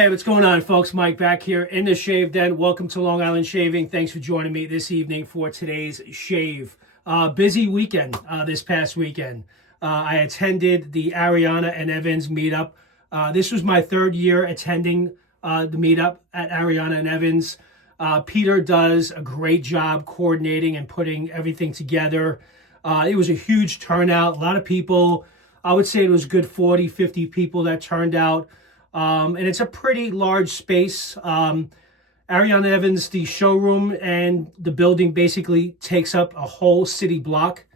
Hey, what's going on, folks? Mike back here in the Shave Den. Welcome to Long Island Shaving. Thanks for joining me this evening for today's shave. Busy weekend this past weekend. I attended the Ariana and Evans meetup. This was my third year attending the meetup at Ariana and Evans. Peter does a great job coordinating and putting everything together. It was a huge turnout. A lot of people. I would say it was a good 40, 50 people that turned out. And it's a pretty large space. Ariana Evans, the showroom and the building basically takes up a whole city block.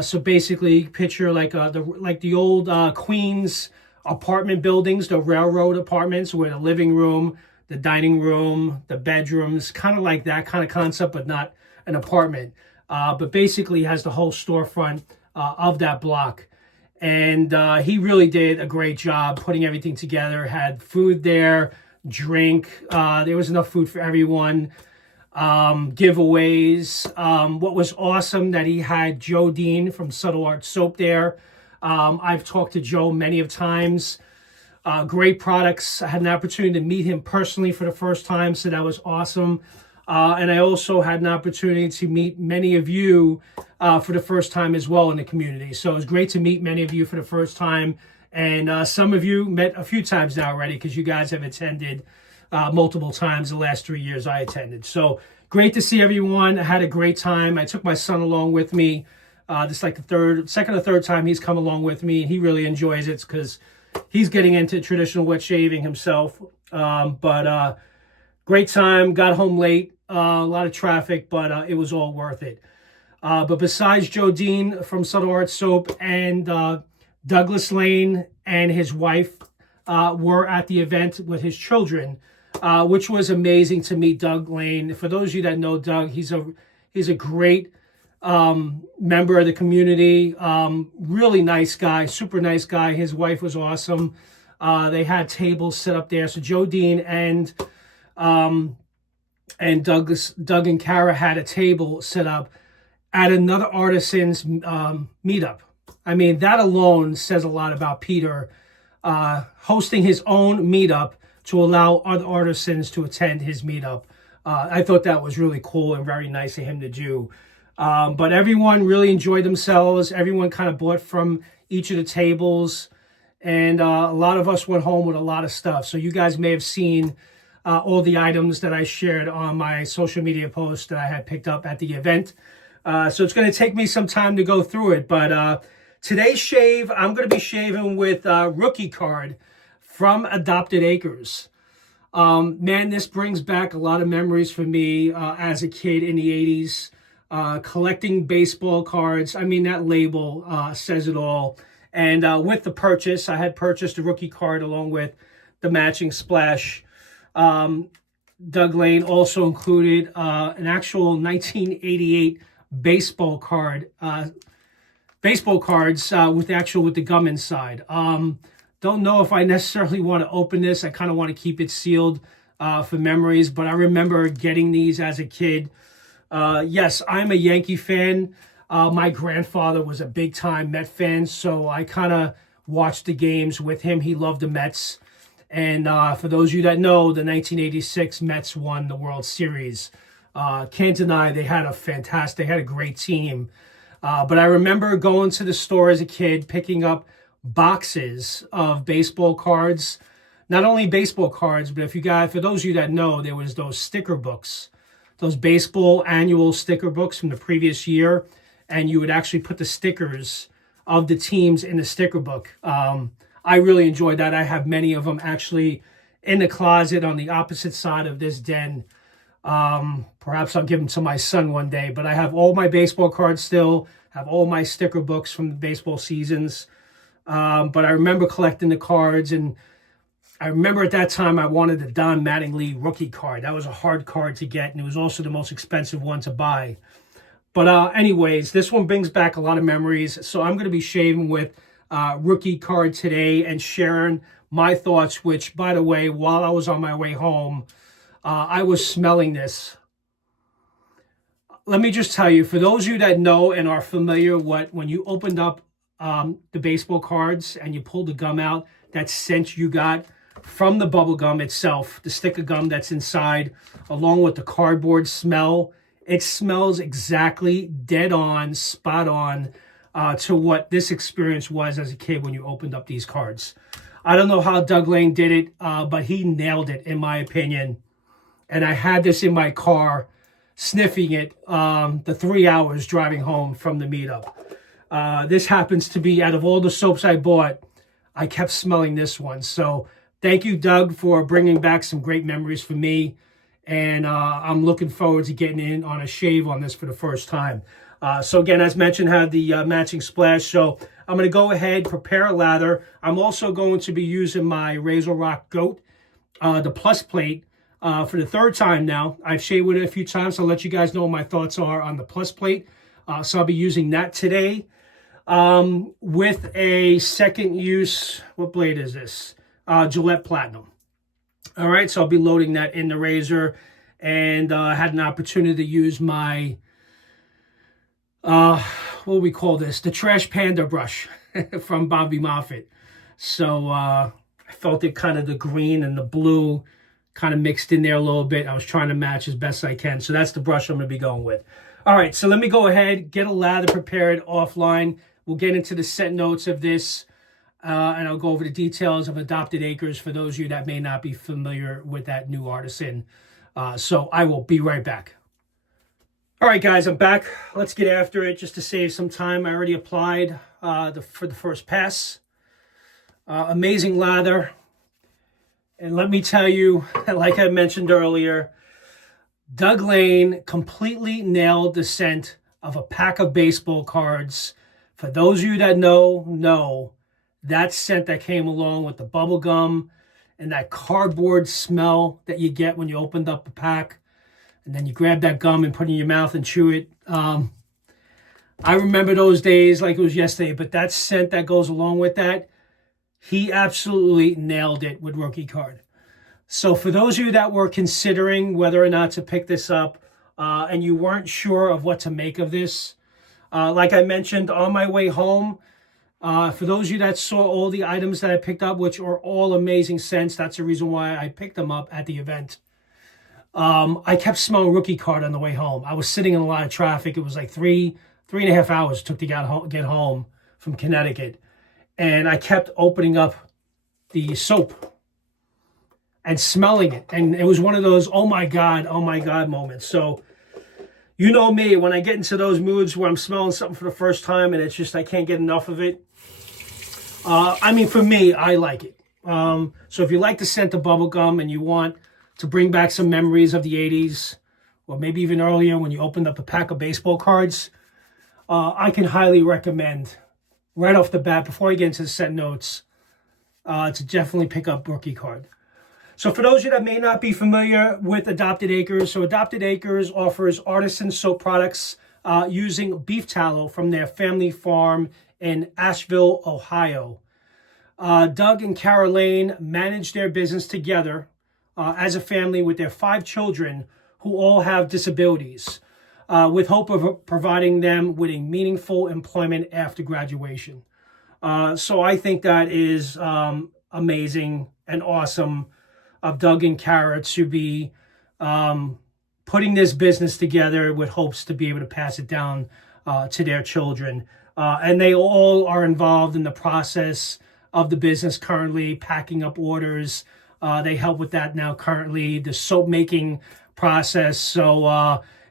So basically picture like the old Queens apartment buildings, the railroad apartments where the living room, the dining room, the bedrooms, kind of like that kind of concept, but not an apartment. But basically has the whole storefront of that block. And he really did a great job putting everything together. Had food there, drink. There was enough food for everyone. Giveaways. What was awesome that he had Joe Dean from Subtle Art Soap there. I've talked to Joe many of times. Great products. I had an opportunity to meet him personally for the first time, so that was awesome. And I also had an opportunity to meet many of you for the first time as well in the community. So it was great to meet many of you for the first time. And some of you met a few times now already because you guys have attended multiple times the last 3 years I attended. So great to see everyone. I had a great time. I took my son along with me. This is like the second or third time he's come along with me. And he really enjoys it because he's getting into traditional wet shaving himself. Great time. Got home late. A lot of traffic, but it was all worth it. But besides Joe Dean from Subtle Art Soap and Douglas Lane and his wife were at the event with his children, which was amazing to meet Doug Lane. For those of you that know Doug, he's a great member of the community. Really nice guy, super nice guy. His wife was awesome. They had tables set up there. So Joe Dean and Doug and Kara had a table set up at another artisan's meetup. I mean, that alone says a lot about Peter hosting his own meetup to allow other artisans to attend his meetup. I thought that was really cool and very nice of him to do. But everyone really enjoyed themselves. Everyone kind of bought from each of the tables. And a lot of us went home with a lot of stuff. So you guys may have seen all the items that I shared on my social media post that I had picked up at the event. So it's going to take me some time to go through it. But today's shave, I'm going to be shaving with Rookie Card from Adopted Acres. Man, this brings back a lot of memories for me as a kid in the 80s. Collecting baseball cards. I mean, that label says it all. And with the purchase, I had purchased a Rookie Card along with the matching splash. Doug Lane also included an actual 1988 baseball cards with the gum inside. Don't know if I necessarily want to open this. I kind of want to keep it sealed for memories, but I remember getting these as a kid. Yes, I'm a Yankee fan. My grandfather was a big time Met fan, so I kind of watched the games with him. He loved the Mets. And for those of you that know, the 1986 Mets won the World Series. Can't deny they had a great team. But I remember going to the store as a kid, picking up boxes of baseball cards. Not only baseball cards, but for those of you that know, there was those sticker books, those baseball annual sticker books from the previous year. And you would actually put the stickers of the teams in the sticker book. I really enjoyed that. I have many of them actually in the closet on the opposite side of this den. Perhaps I'll give them to my son one day, but I have all my baseball cards still, have all my sticker books from the baseball seasons. But I remember collecting the cards, and I remember at that time I wanted the Don Mattingly Rookie Card. That was a hard card to get, and it was also the most expensive one to buy. But anyways, this one brings back a lot of memories. So I'm going to be shaving with Rookie Card today and sharing my thoughts, which, by the way, while I was on my way home, I was smelling this. Let me just tell you, for those of you that know and are familiar when you opened up the baseball cards and you pulled the gum out, that scent you got from the bubble gum itself, the stick of gum that's inside, along with the cardboard smell. It smells exactly dead on, spot on to what this experience was as a kid when you opened up these cards. I don't know how Doug Lane did it, but he nailed it, in my opinion. And I had this in my car, sniffing it the 3 hours driving home from the meetup. This happens to be, out of all the soaps I bought, I kept smelling this one. So thank you, Doug, for bringing back some great memories for me. And I'm looking forward to getting in on a shave on this for the first time. So again, as mentioned, have the matching splash. So I'm going to go ahead, prepare a lather. I'm also going to be using my RazoRock Goat, the plus plate, for the third time now. I've shaved with it a few times, so I'll let you guys know what my thoughts are on the plus plate. So I'll be using that today with a second use. What blade is this? Gillette Platinum. All right, so I'll be loading that in the razor, and I had an opportunity to use my, what do we call this? The Trash Panda brush from Bobby Moffett. So I felt it kind of the green and the blue kind of mixed in there a little bit. I was trying to match as best I can. So that's the brush I'm going to be going with. All right, so let me go ahead, get a lather prepared offline. We'll get into the set notes of this. And I'll go over the details of Adopted Acres for those of you that may not be familiar with that new artisan. So I will be right back. All right, guys, I'm back. Let's get after it just to save some time. I already applied for the first pass. Amazing lather. And let me tell you, like I mentioned earlier, Doug Lane completely nailed the scent of a pack of baseball cards. For those of you that know, that scent that came along with the bubble gum and that cardboard smell that you get when you opened up a pack and then you grab that gum and put it in your mouth and chew it. I remember those days like it was yesterday, but that scent that goes along with that, he absolutely nailed it with Rookie Card. So for those of you that were considering whether or not to pick this up and you weren't sure of what to make of this, like I mentioned on my way home, for those of you that saw all the items that I picked up, which are all amazing scents, that's the reason why I picked them up at the event. I kept smelling Rookie Card on the way home. I was sitting in a lot of traffic. It was like three and a half hours it took to get home from Connecticut. And I kept opening up the soap and smelling it. And it was one of those, oh my God moments. So you know me, when I get into those moods where I'm smelling something for the first time and it's just, I can't get enough of it. I mean, for me, I like it. So if you like the scent of bubblegum and you want to bring back some memories of the 80s, or maybe even earlier when you opened up a pack of baseball cards, I can highly recommend, right off the bat, before I get into the set notes, to definitely pick up Rookie Card. So for those of you that may not be familiar with Adopted Acres, so Adopted Acres offers artisan soap products using beef tallow from their family farm in Asheville, Ohio. Doug and Cara Lane manage their business together as a family with their 5 children who all have disabilities, with hope of providing them with a meaningful employment after graduation. So I think that is amazing and awesome of Doug and Cara to be putting this business together with hopes to be able to pass it down to their children. And they all are involved in the process of the business currently, packing up orders. They help with that now currently, the soap making process. So,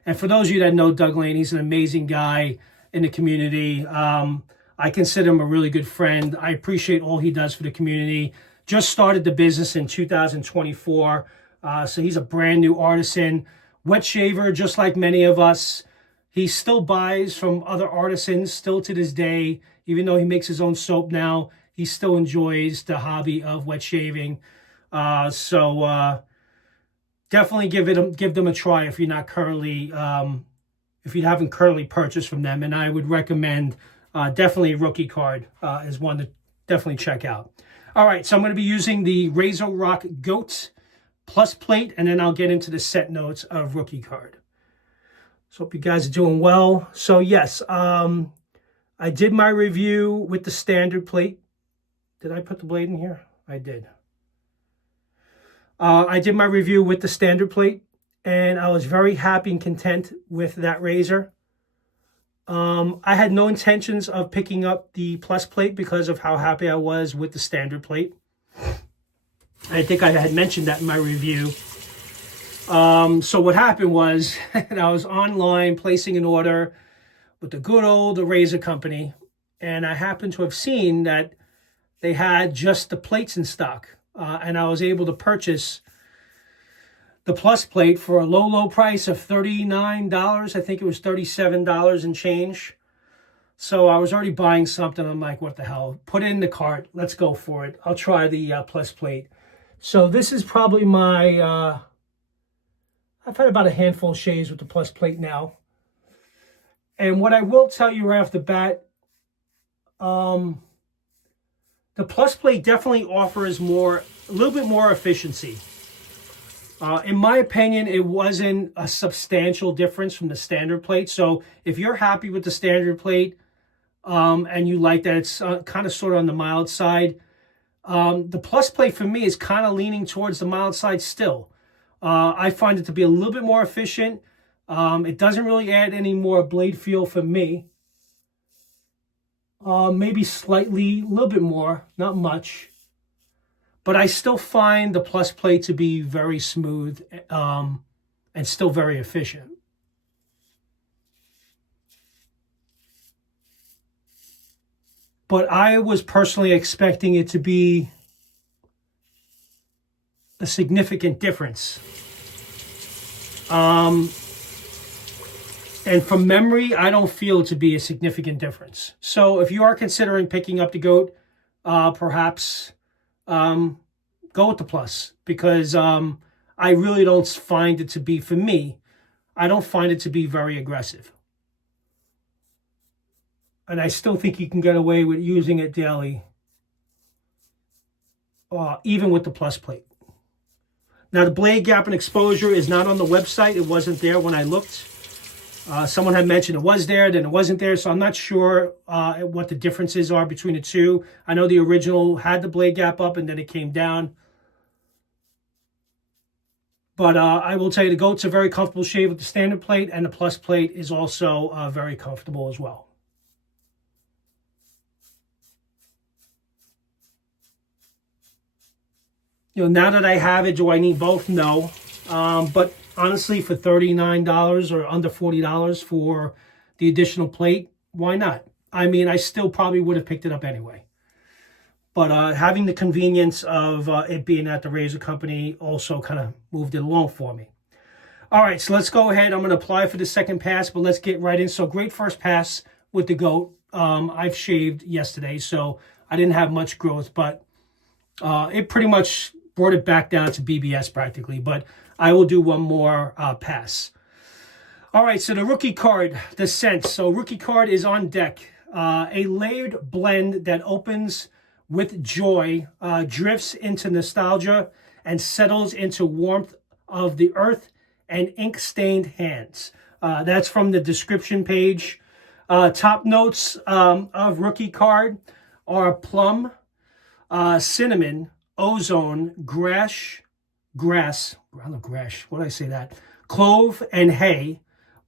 and for those of you that know Doug Lane, he's an amazing guy in the community. I consider him a really good friend. I appreciate all he does for the community. Just started the business in 2024. So he's a brand new artisan, wet shaver, just like many of us. He still buys from other artisans still to this day. Even though he makes his own soap now, he still enjoys the hobby of wet shaving. So definitely give them a try if you're not currently, if you haven't currently purchased from them. And I would recommend definitely Rookie Card is one to definitely check out. All right, so I'm going to be using the RazoRock Goat Plus Plate, and then I'll get into the set notes of Rookie Card. So hope you guys are doing well. So yes, I did my review with the standard plate. Did I put the blade in here? I did. I did my review with the standard plate, and I was very happy and content with that razor. I had no intentions of picking up the plus plate because of how happy I was with the standard plate. I think I had mentioned that in my review. So what happened was I was online placing an order with the good old razor company, and I happened to have seen that they had just the plates in stock, and I was able to purchase the plus plate for a low price of $39. I think it was $37 and change. So I was already buying something. I'm like, what the hell? Put it in the cart. Let's go for it. I'll try the plus plate. So this is probably my, I've had about a handful of shaves with the plus plate now. And what I will tell you right off the bat, the plus plate definitely offers a little bit more efficiency. In my opinion, it wasn't a substantial difference from the standard plate. So if you're happy with the standard plate and you like that it's kind of sort of on the mild side, the plus plate for me is kind of leaning towards the mild side still. I find it to be a little bit more efficient. It doesn't really add any more blade feel for me. Maybe slightly, a little bit more, not much. But I still find the plus plate to be very smooth and still very efficient. But I was personally expecting it to be a significant difference. And from memory, I don't feel it to be a significant difference. So if you are considering picking up the GOAT, perhaps go with the plus, because I really don't find it to be, for me, I don't find it to be very aggressive. And I still think you can get away with using it daily, even with the plus plate. Now, the blade gap and exposure is not on the website. It wasn't there when I looked. Someone had mentioned it was there, then it wasn't there. So I'm not sure what the differences are between the two. I know the original had the blade gap up and then it came down. But I will tell you, the GOAT's a very comfortable shave with the standard plate, and the plus plate is also very comfortable as well. You know, now that I have it, do I need both? No. But honestly, for $39 or under $40 for the additional plate, why not? I mean, I still probably would have picked it up anyway. But having the convenience of it being at the razor company also kind of moved it along for me. All right, so let's go ahead. I'm going to apply for the second pass, but let's get right in. So great first pass with the GOAT. I've shaved yesterday, so I didn't have much growth, but it pretty much brought it back down to BBS practically. But I will do one more pass. All right, so the rookie card, the scent. So rookie card is on deck. A layered blend that opens with joy, drifts into nostalgia, and settles into warmth of the earth and ink-stained hands. That's from the description page. Top notes of rookie card are plum, cinnamon, ozone, grass, what did I say that? Clove and hay,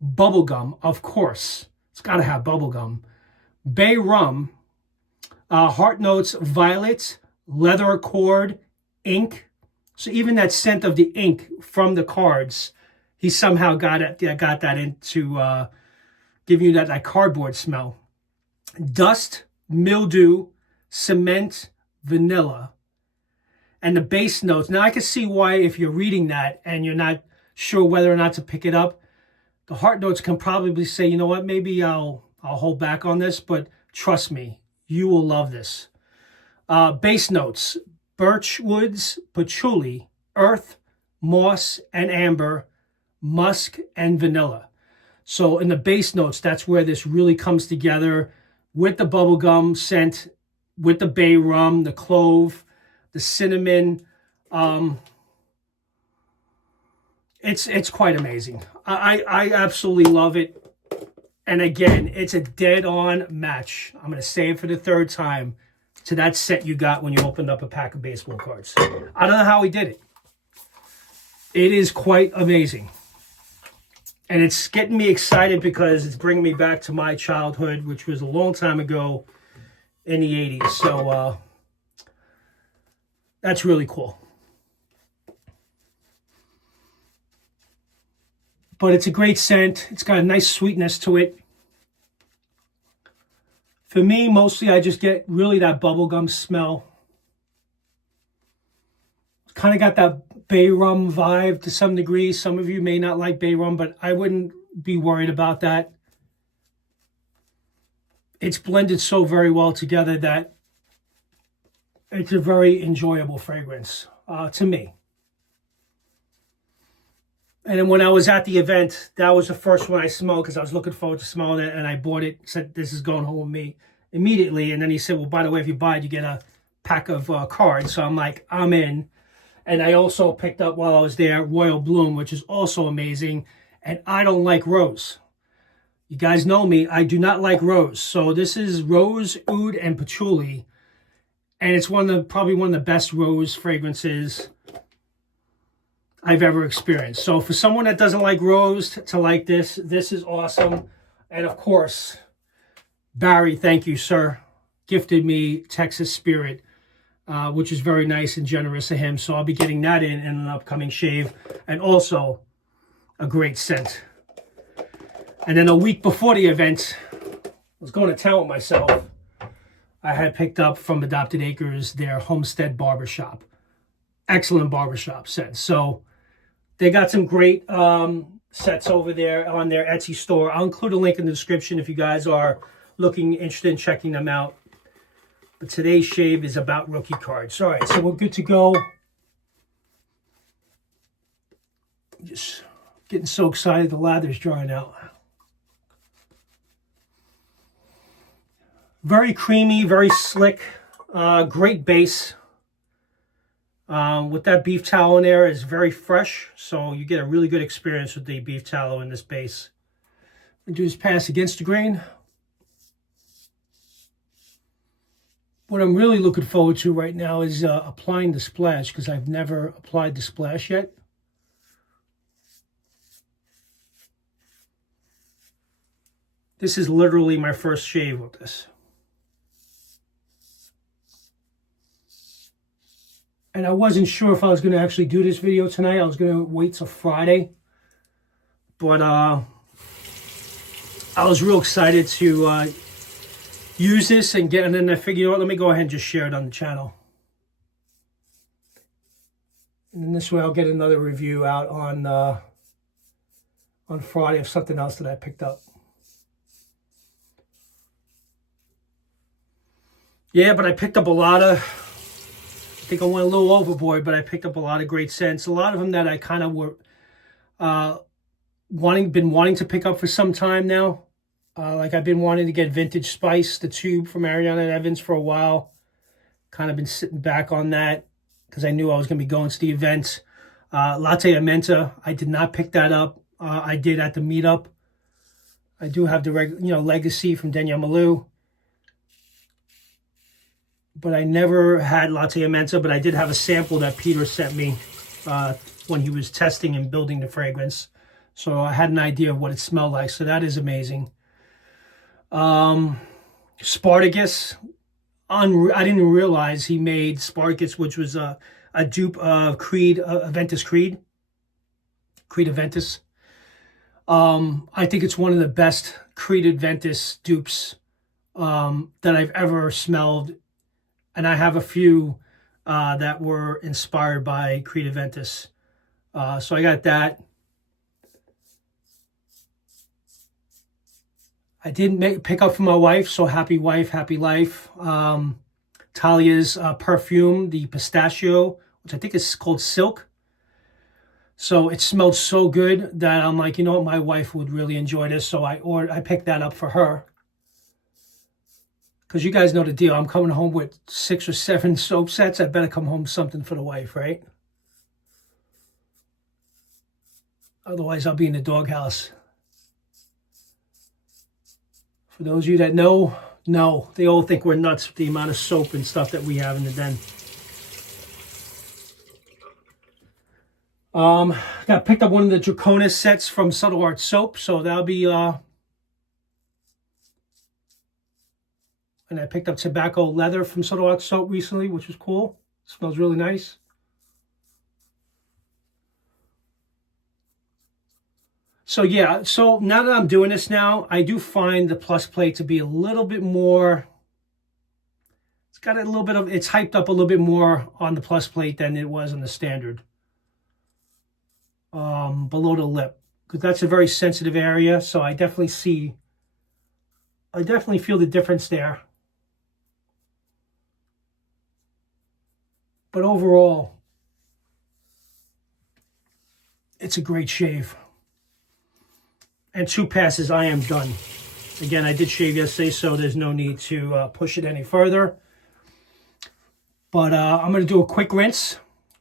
bubblegum, of course. It's got to have bubblegum. Bay rum, heart notes, violet, leather accord, ink. So even that scent of the ink from the cards, he somehow got that into giving you that cardboard smell. Dust, mildew, cement, vanilla. And the base notes. Now I can see why, if you're reading that and you're not sure whether or not to pick it up, the heart notes can probably say, you know what, maybe I'll hold back on this, but trust me, you will love this. Base notes: birch woods, patchouli, earth, moss, and amber, musk, and vanilla. So in the base notes, that's where this really comes together with the bubblegum scent, with the bay rum, the clove, the cinnamon. It's quite amazing. I absolutely love it. And again, it's a dead-on match. I'm going to say it for the third time, to that set you got when you opened up a pack of baseball cards. I don't know how he did it. It is quite amazing. And it's getting me excited because it's bringing me back to my childhood, which was a long time ago in the 80s. So that's really cool. But it's a great scent. It's got a nice sweetness to it. For me, mostly I just get really that bubblegum smell. Kind of got that bay rum vibe to some degree. Some of you may not like bay rum, but I wouldn't be worried about that. It's blended so very well together that it's a very enjoyable fragrance to me. And then when I was at the event, that was the first one I smelled because I was looking forward to smelling it, and I bought it, said this is going home with me immediately. And then he said, well, by the way, if you buy it, you get a pack of cards. So I'm like, I'm in. And I also picked up while I was there Royal Bloom, which is also amazing. And I don't like rose. You guys know me, I do not like rose. So this is rose, oud, and patchouli. And it's probably one of the best rose fragrances I've ever experienced. So for someone that doesn't like rose to like this, this is awesome. And of course, Barry, thank you, sir, gifted me Texas Spirit, which is very nice and generous of him. So I'll be getting that in an upcoming shave, and also a great scent. And then a week before the event, I was going to town with myself. I had picked up from Adopted Acres their Homestead Barbershop. Excellent barbershop scent. So they got some great sets over there on their Etsy store. I'll include a link in the description if you guys are interested in checking them out. But today's shave is about rookie cards. All right, so we're good to go. Just getting so excited, the lather's drying out. Very creamy, very slick, great base. With that beef tallow in there, is very fresh, so you get a really good experience with the beef tallow in this base. I'm do this pass against the grain. What I'm really looking forward to right now is applying the splash, because I've never applied the splash yet. This is literally my first shave with this. And I wasn't sure if I was going to actually do this video tonight. I was going to wait till Friday. But I was real excited to use this and then I figured, let me go ahead and just share it on the channel. And then this way I'll get another review out on Friday of something else that I picked up. Yeah, but I picked up a lot of... I think I went a little overboard, but I picked up a lot of great scents. A lot of them that I kind of were been wanting to pick up for some time now. Like I've been wanting to get Vintage Spice, the tube from Ariana Evans, for a while. Kind of been sitting back on that because I knew I was going to be going to the event. Latte Amenta, I did not pick that up. I did at the meetup. I do have the Legacy from Danielle Malou. But I never had Latte Amenta, but I did have a sample that Peter sent me when he was testing and building the fragrance. So I had an idea of what it smelled like. So that is amazing. Spartacus. I didn't realize he made Spartacus, which was a dupe of Creed, Aventus Creed. Creed Aventus. I think it's one of the best Creed Aventus dupes that I've ever smelled. And I have a few that were inspired by Creed Aventus. So I got that. I did pick up for my wife, so happy wife, happy life. Talia's perfume, the pistachio, which I think is called Silk. So it smelled so good that I'm like, you know what, my wife would really enjoy this. So I picked that up for her. Because you guys know the deal. I'm coming home with 6 or 7 soap sets. I better come home with something for the wife, right? Otherwise, I'll be in the doghouse. For those of you that know, no. They all think we're nuts with the amount of soap and stuff that we have in the den. Got picked up one of the Draconis sets from Subtle Art Soap, so that'll be and I picked up tobacco leather from Subtle Art Soap recently, which was cool. Smells really nice. So yeah, so now that I'm doing this now, I do find the plus plate to be a little bit more, it's got a little bit of, it's hyped up a little bit more on the plus plate than it was on the standard. Below the lip, because that's a very sensitive area, so I definitely feel the difference there. But overall, it's a great shave. And 2 passes, I am done. Again, I did shave yesterday, so there's no need to push it any further. But I'm going to do a quick rinse,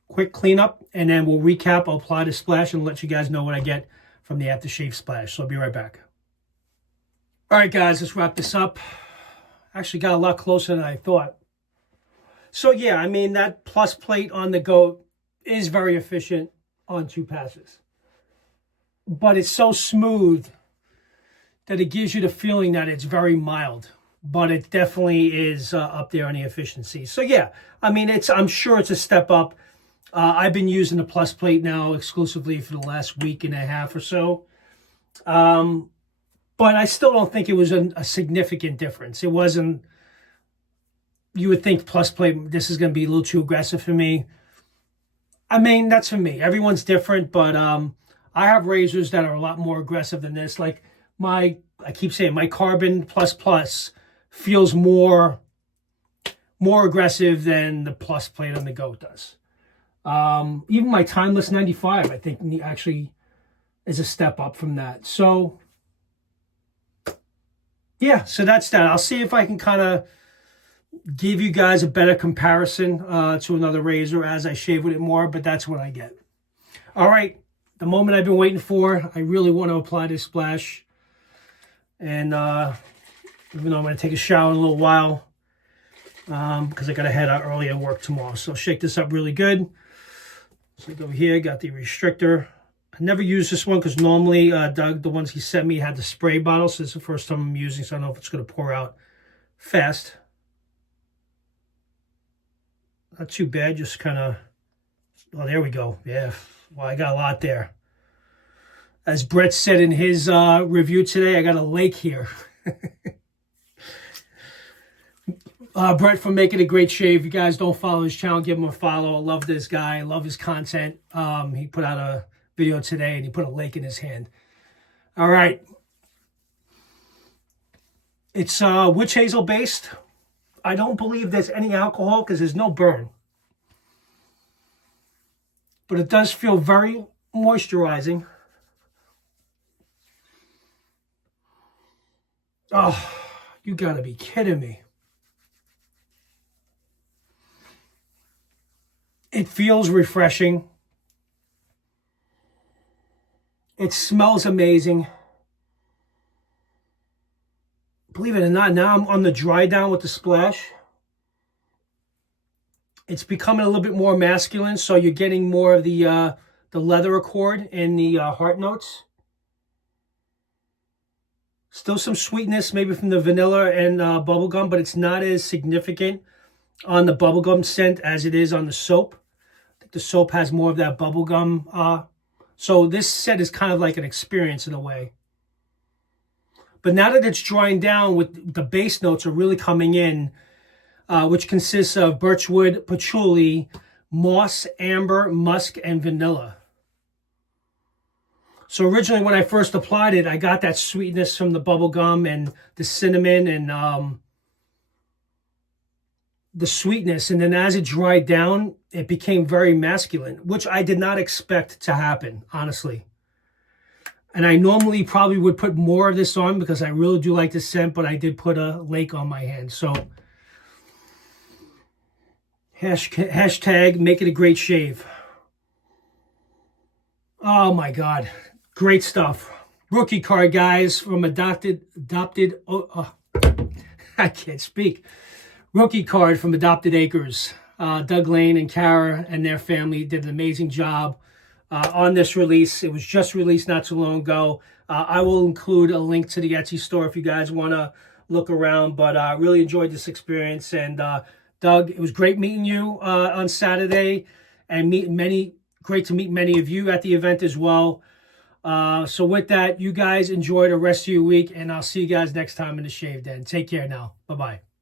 quick cleanup, and then we'll recap. I'll apply the splash and let you guys know what I get from the aftershave splash. So I'll be right back. All right, guys, let's wrap this up. Actually got a lot closer than I thought. So yeah, I mean, that plus plate on the goat is very efficient on 2 passes. But it's so smooth that it gives you the feeling that it's very mild. But it definitely is up there on the efficiency. So yeah, I mean, I'm sure it's a step up. I've been using the plus plate now exclusively for the last week and a half or so. But I still don't think it was a significant difference. It wasn't, you would think plus plate, this is going to be a little too aggressive for me. I mean, that's for me. Everyone's different, but I have razors that are a lot more aggressive than this. Like I keep saying, my Carbon Plus Plus feels more aggressive than the plus plate on the goat does. Even my Timeless 95, I think, actually is a step up from that. So yeah, so that's that. I'll see if I can kind of give you guys a better comparison to another razor as I shave with it more, but that's what I get. All right, the moment I've been waiting for. I really want to apply this splash. And even though I'm going to take a shower in a little while, because I got to head out early at work tomorrow. So shake this up really good. So I go here, got the restrictor. I never use this one because normally Doug, the ones he sent me, had the spray bottle. So this is the first time I'm using, so I don't know if it's going to pour out fast. Not too bad, just kind of, oh, there we go. Yeah, well, I got a lot there. As Brett said in his review today, I got a lake here. Brett from Making a Great Shave. If you guys don't follow his channel, give him a follow. I love this guy. I love his content. He put out a video today and he put a lake in his hand. All right. It's witch hazel based. I don't believe there's any alcohol because there's no burn. But it does feel very moisturizing. Oh, you gotta be kidding me. It feels refreshing. It smells amazing. Believe it or not, now I'm on the dry down with the splash. It's becoming a little bit more masculine, so you're getting more of the leather accord in the heart notes. Still some sweetness, maybe from the vanilla and bubblegum, but it's not as significant on the bubblegum scent as it is on the soap. I think the soap has more of that bubblegum. So this set is kind of like an experience in a way. But now that it's drying down, with the base notes are really coming in, which consists of birchwood, patchouli, moss, amber, musk, and vanilla. So originally when I first applied it, I got that sweetness from the bubblegum and the cinnamon and the sweetness. And then as it dried down, it became very masculine, which I did not expect to happen, honestly. And I normally probably would put more of this on because I really do like the scent, but I did put a lake on my hand. So hashtag make it a great shave. Oh my God. Great stuff. Rookie card, guys, from adopted, I can't speak. Rookie card from Adopted Acres. Doug Lane and Kara and their family did an amazing job on this release. It was just released not too long ago. I will include a link to the Etsy store if you guys want to look around, but I really enjoyed this experience. And Doug, it was great meeting you on Saturday, and great to meet many of you at the event as well. So with that, you guys enjoy the rest of your week, and I'll see you guys next time in the Shave Den. Take care now. Bye-bye.